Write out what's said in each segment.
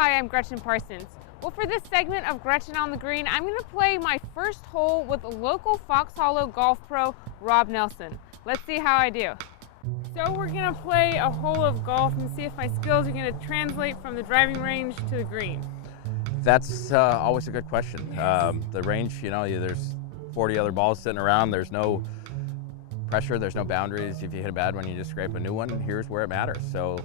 Hi, I'm Gretchen Parsons. Well, for this segment of Gretchen on the Green, I'm going to play my first hole with local Fox Hollow golf pro, Rob Nelson. Let's see how I do. So we're going to play a hole of golf and see if my skills are going to translate from the driving range to the green. That's always a good question. The range, you know, there's 40 other balls sitting around. There's no pressure, there's no boundaries. If you hit a bad one, you just scrape a new one. Here's where it matters. So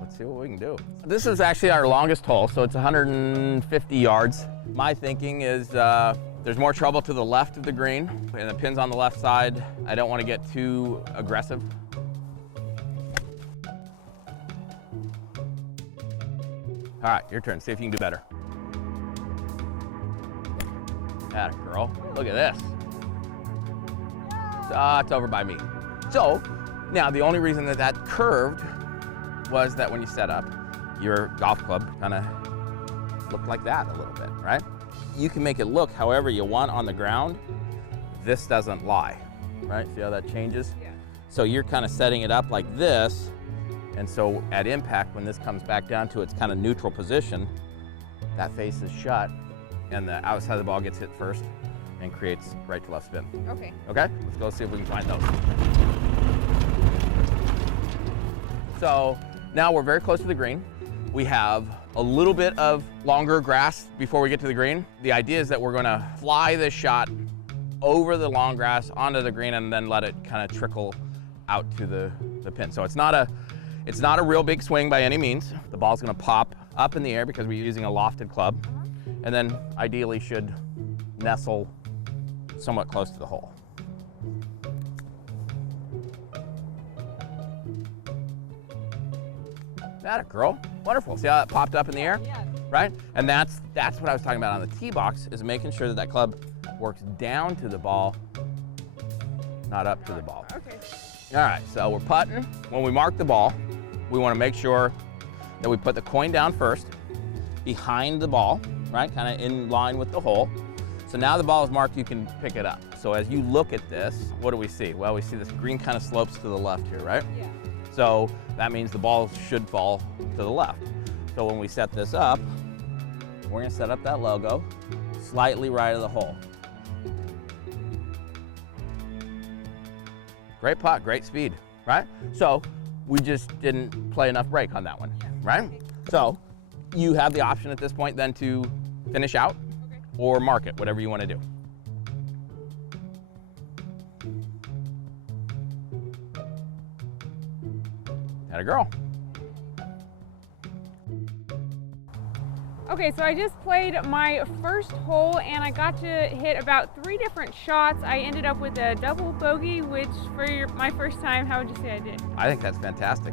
let's see what we can do. This is actually our longest hole, so it's 150 yards. My thinking is there's more trouble to the left of the green, and the pin's on the left side. I don't want to get too aggressive. All right, your turn. See if you can do better. Atta girl. Look at this. It's over by me. So now the only reason that that curved was that when you set up, your golf club kind of looked like that a little bit, right? You can make it look however you want on the ground. This doesn't lie, right? See how that changes? Yeah. So you're kind of setting it up like this, and so at impact, when this comes back down to its kind of neutral position, that face is shut, and the outside of the ball gets hit first and creates right to left spin. Okay. Okay? Let's go see if we can find those. So now we're very close to the green. We have a little bit of longer grass before we get to the green. The idea is that we're gonna fly this shot over the long grass onto the green and then let it kind of trickle out to the pin. So it's not a real big swing by any means. The ball's gonna pop up in the air because we're using a lofted club, and then ideally should nestle somewhat close to the hole. Atta girl, wonderful. See how that popped up in the air? Yeah. Right? And that's what I was talking about on the tee box, is making sure that that club works down to the ball, not up to the ball. Okay. All right, so we're putting. When we mark the ball, we want to make sure that we put the coin down first, behind the ball, right? Kind of in line with the hole. So now the ball is marked, you can pick it up. So as you look at this, what do we see? Well, we see this green kind of slopes to the left here, right? Yeah. So that means the ball should fall to the left. So when we set this up, we're gonna set up that logo slightly right of the hole. Great putt, great speed, right? So we just didn't play enough break on that one, right? So you have the option at this point then to finish out or mark it, whatever you want to do. Atta girl. Okay, so I just played my first hole and I got to hit about 3 different shots. I ended up with a double bogey, which for my first time, how would you say I did? I think that's fantastic.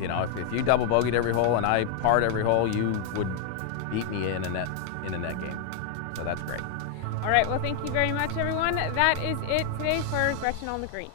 You know, if you double bogeyed every hole and I parred every hole, you would beat me in a net game. So that's great. All right, well, thank you very much, everyone. That is it today for Gretchen on the Green.